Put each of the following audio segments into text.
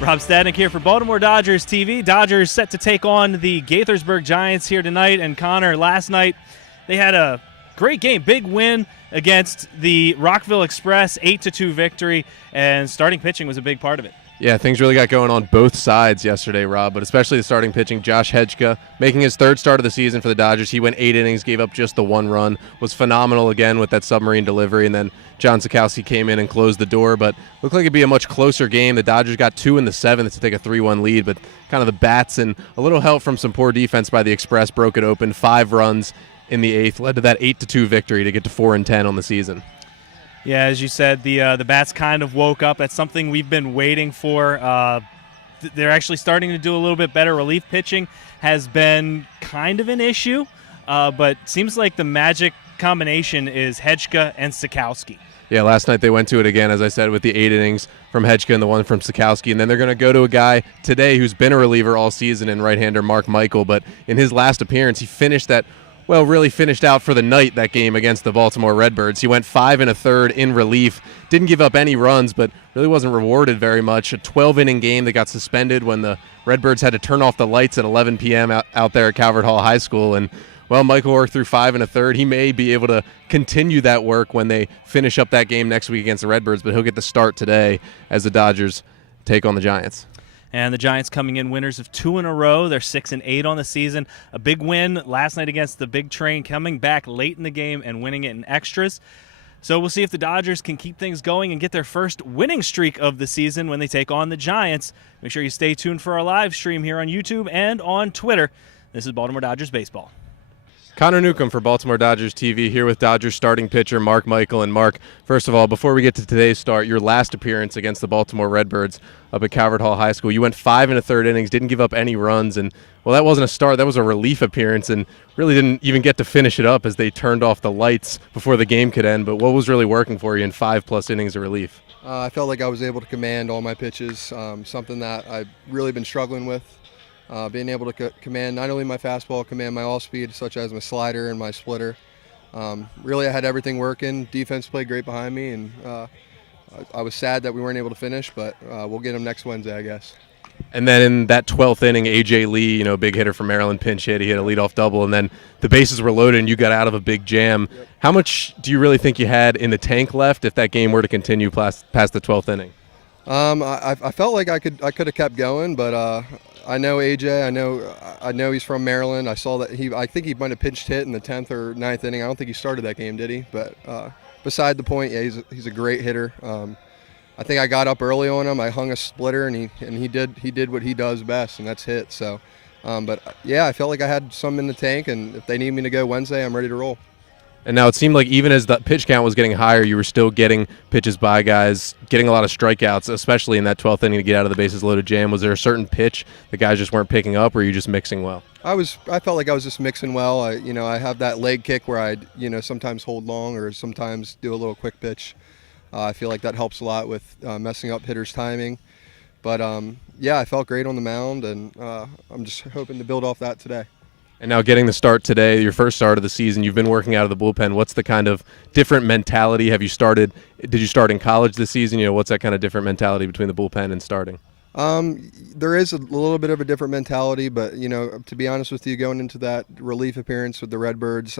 Rob Stadnick here for Baltimore Dodgers TV. Dodgers set to take on the Gaithersburg Giants here tonight. And Connor, last night they had a great game, big win against the Rockville Express, 8-2 victory, and starting pitching was a big part of it. Yeah, things really got going on both sides yesterday, Rob, but especially the starting pitching. Josh Hedgka making his third start of the season for the Dodgers. He went 8 innings, gave up just the 1 run, was phenomenal again with that submarine delivery, and then John Sikowski came in and closed the door, but looked like it'd be a much closer game. The Dodgers got 2 in the 7th to take a 3-1 lead, but kind of the bats and a little help from some poor defense by the Express broke it open. 5 runs in the 8th led to that 8-2 victory to get to 4-10 on the season. Yeah, as you said, the bats kind of woke up. That's something we've been waiting for. They're actually starting to do a little bit better. Relief pitching has been kind of an issue, but seems like the magic combination is Hedgka and Sikowski. Yeah, last night they went to it again, as I said, with the 8 innings from Hedgka and the 1 from Sikowski. And then they're going to go to a guy today who's been a reliever all season in right-hander Mark Michael. But in his last appearance, he finished out for the night that game against the Baltimore Redbirds. He went 5 1/3 in relief, didn't give up any runs, but really wasn't rewarded very much. A 12-inning game that got suspended when the Redbirds had to turn off the lights at 11 p.m. out there at Calvert Hall High School. And, well, Michael worked through 5 1/3. He may be able to continue that work when they finish up that game next week against the Redbirds, but he'll get the start today as the Dodgers take on the Giants. And the Giants coming in winners of 2 in a row. They're 6-8 on the season. A big win last night against the Big Train, coming back late in the game and winning it in extras. So we'll see if the Dodgers can keep things going and get their first winning streak of the season when they take on the Giants. Make sure you stay tuned for our live stream here on YouTube and on Twitter. This is Baltimore Dodgers Baseball. Connor Newcomb for Baltimore Dodgers TV here with Dodgers starting pitcher Mark Michael. And Mark, first of all, before we get to today's start, your last appearance against the Baltimore Redbirds up at Calvert Hall High School, you went 5 1/3 innings, didn't give up any runs, and, well, that wasn't a start, that was a relief appearance, and really didn't even get to finish it up as they turned off the lights before the game could end. But what was really working for you in 5+ innings of relief? I felt like I was able to command all my pitches, something that I've really been struggling with. Being able to command not only my fastball, command my all-speed, such as my slider and my splitter. Really, I had everything working. Defense played great behind me, and I was sad that we weren't able to finish, but we'll get them next Wednesday, I guess. And then in that 12th inning, A.J. Lee, big hitter from Maryland, pinch hit. He hit a leadoff double, and then the bases were loaded, and you got out of a big jam. Yep. How much do you really think you had in the tank left if that game were to continue past the 12th inning? I felt like I could have kept going, but I know AJ. I know he's from Maryland. I saw that I think he might have pitched hit in the 10th or 9th inning. I don't think he started that game, did he? But beside the point, yeah, he's a great hitter. I think I got up early on him. I hung a splitter, and he did what he does best, and that's hit. So, but yeah, I felt like I had some in the tank, and if they need me to go Wednesday, I'm ready to roll. And now it seemed like even as the pitch count was getting higher, you were still getting pitches by guys, getting a lot of strikeouts, especially in that 12th inning to get out of the bases loaded jam. Was there a certain pitch the guys just weren't picking up, or were you just mixing well? I felt like I was just mixing well. I have that leg kick where I sometimes hold long or sometimes do a little quick pitch. I feel like that helps a lot with messing up hitters' timing. But yeah, I felt great on the mound, and I'm just hoping to build off that today. And now getting the start today, your first start of the season, you've been working out of the bullpen. What's the kind of different mentality? Did you start in college this season? What's that kind of different mentality between the bullpen and starting? There is a little bit of a different mentality, but, to be honest with you, going into that relief appearance with the Redbirds,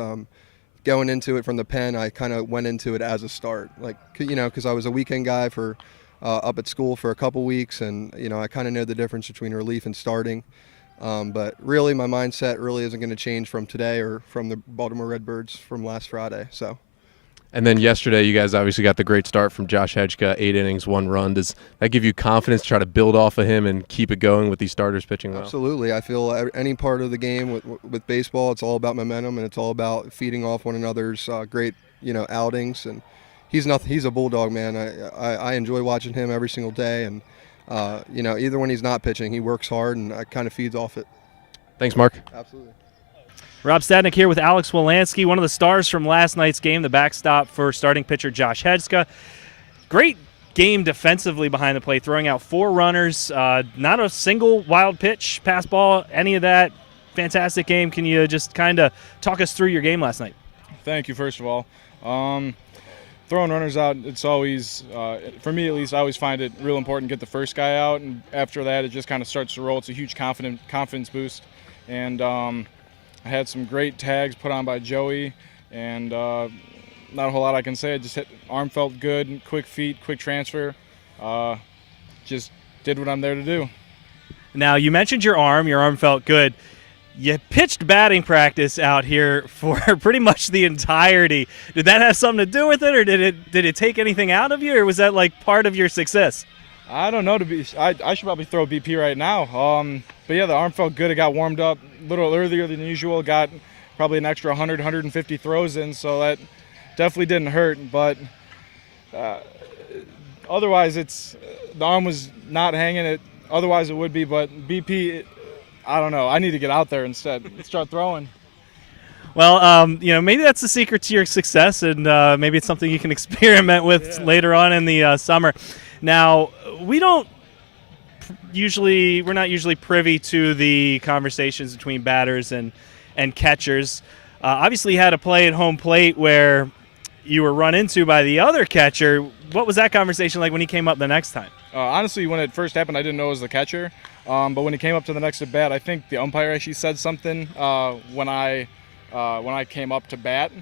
going into it from the pen, I kind of went into it as a start, because I was a weekend guy for up at school for a couple weeks, and, I kind of know the difference between relief and starting. But really, my mindset really isn't going to change from today or from the Baltimore Redbirds from last Friday. And then yesterday, you guys obviously got the great start from Josh Hedgka, 8 innings, 1 run. Does that give you confidence to try to build off of him and keep it going with these starters pitching well? Absolutely. I feel any part of the game with baseball, it's all about momentum, and it's all about feeding off one another's great outings. And he's a bulldog, man. I enjoy watching him every single day, and either when he's not pitching, he works hard, and I kind of feeds off it. Thanks, Mark. Absolutely. Rob Stadnick here with Alex Wolanski, one of the stars from last night's game, the backstop for starting pitcher Josh Hedgka. Great game defensively behind the plate, throwing out 4 runners, not a single wild pitch, pass ball, any of that. Fantastic game. Can you just kind of talk us through your game last night? Thank you, first of all. throwing runners out, it's always, for me at least, I always find it real important to get the first guy out, and after that it just kind of starts to roll. It's a huge confidence boost, and I had some great tags put on by Joey, and not a whole lot I can say. I just hit, arm felt good, quick feet, quick transfer, just did what I'm there to do. Now, you mentioned your arm felt good. You pitched batting practice out here for pretty much the entirety. Did that have something to do with it, or did it take anything out of you, or was that like part of your success? I don't know. I should probably throw BP right now. But yeah, the arm felt good. It got warmed up a little earlier than usual. Got probably an extra 100, 150 throws in, so that definitely didn't hurt. But otherwise, the arm was not hanging. Otherwise, it would be. But BP. I don't know. I need to get out there instead and start throwing. Well, maybe that's the secret to your success, and maybe it's something you can experiment with later on in the summer. Now, we're not usually privy to the conversations between batters and catchers. Obviously, you had a play at home plate where you were run into by the other catcher. What was that conversation like when he came up the next time? Honestly, when it first happened, I didn't know it was the catcher. But when he came up to the next at bat, I think the umpire actually said something when I came up to bat,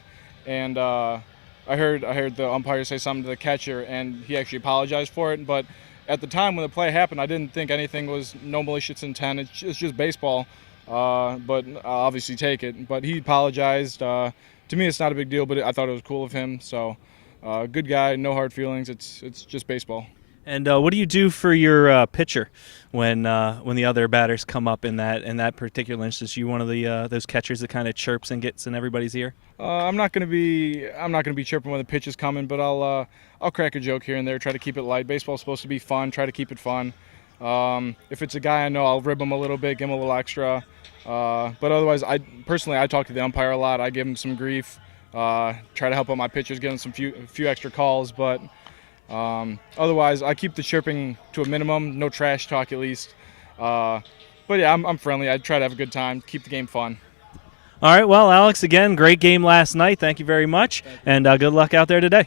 and I heard the umpire say something to the catcher, and he actually apologized for it. But at the time when the play happened, I didn't think anything was no malicious intent. It's just baseball, but I'll obviously take it. But he apologized. To me, it's not a big deal, but I thought it was cool of him. So, good guy, no hard feelings. It's just baseball. And what do you do for your pitcher when the other batters come up in that particular instance? You one of the those catchers that kind of chirps and gets in everybody's ear? I'm not gonna be chirping when the pitch is coming, but I'll crack a joke here and there. Try to keep it light. Baseball's supposed to be fun. Try to keep it fun. If it's a guy I know, I'll rib him a little bit, give him a little extra. But otherwise, I talk to the umpire a lot. I give him some grief. Try to help out my pitchers, give them few extra calls, but. Otherwise, I keep the chirping to a minimum, no trash talk at least. But yeah, I'm friendly. I try to have a good time, keep the game fun. All right, well, Alex, again, great game last night. Thank you very much, and good luck out there today.